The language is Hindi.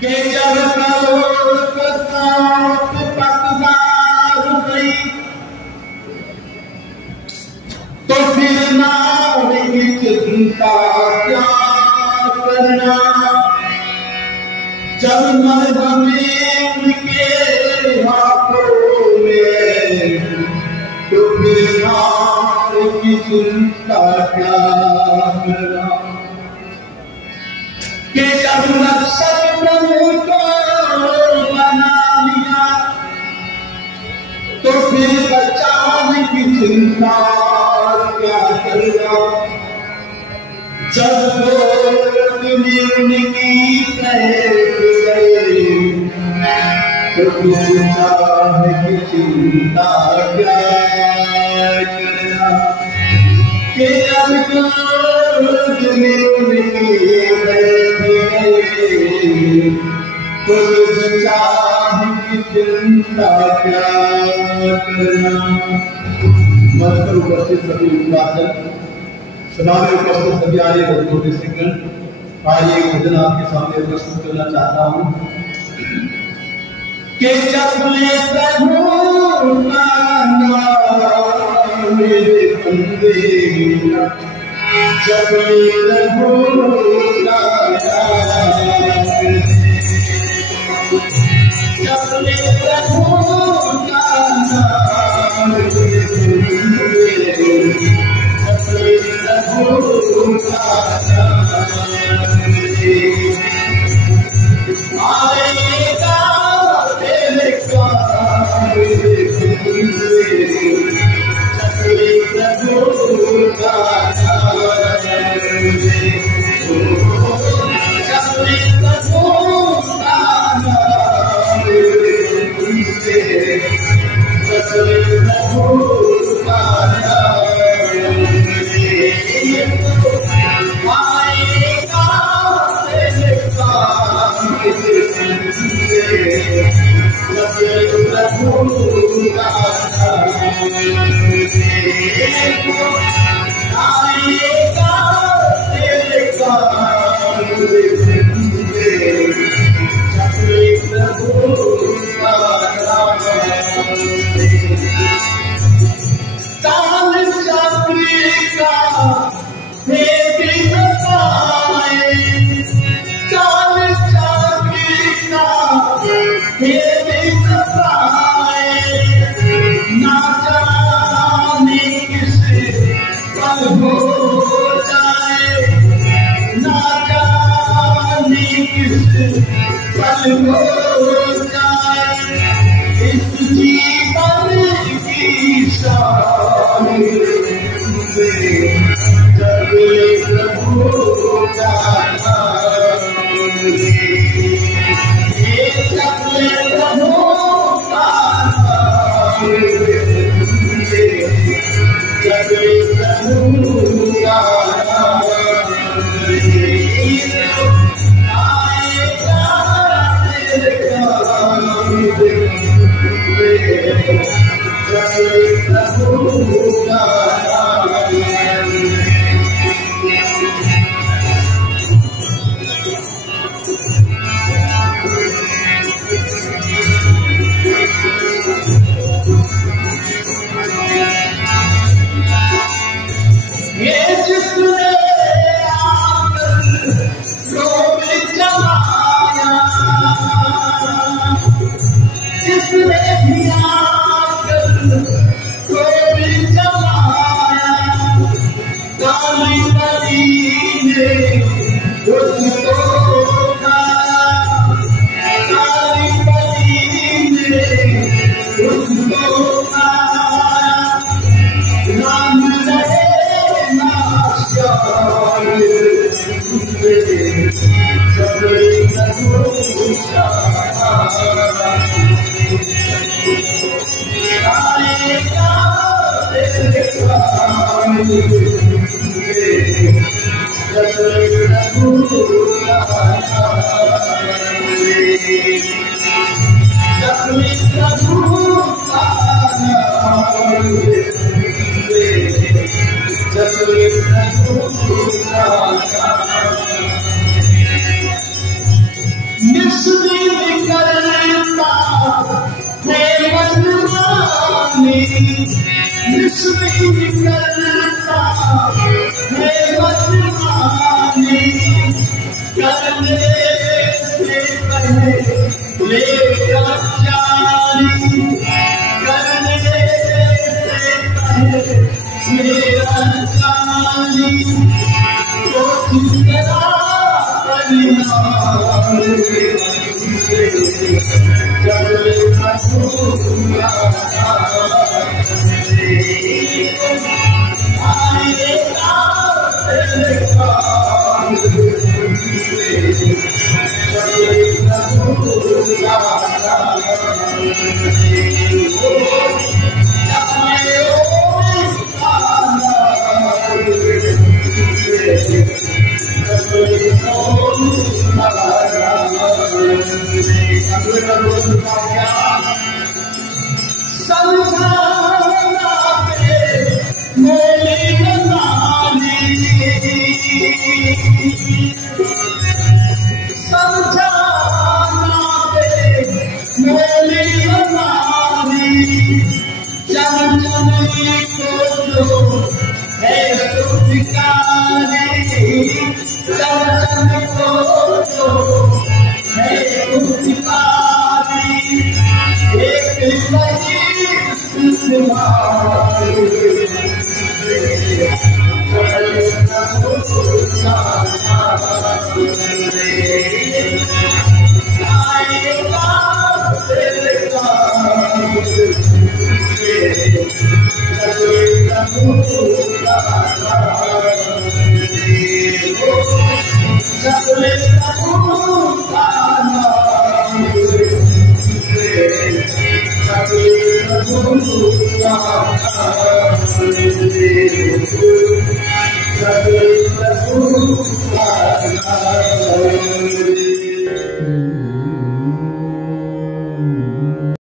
के जब कलोक साथ पतवार गई तो फिर नारी की चिंता क्या करना। जब मरहमे उनके हाथों में तो फिर नारी की चिंता क्या करना। कि जब नक्शल प्रभु को बना लिया तो फिर बचाने की चिंता क्या करना। जब लोग उनकी गए तो फिर बचाने की चिंता क्या करना। कि जब लोग उनकी चिंता क्या करना। मंच पर उपस्थित सभी अभिवादन, सभा में उपस्थित सभी आर्य भक्तों के श्रीगण, आज एक भजन आपके सामने प्रस्तुत करना चाहता हूँ। कि जब मैं प्रभु का नाम मेरे बंदे, जब मैं प्रभु का जब मैं प्रभु का नाम आएगा तेरे काम प्रभु का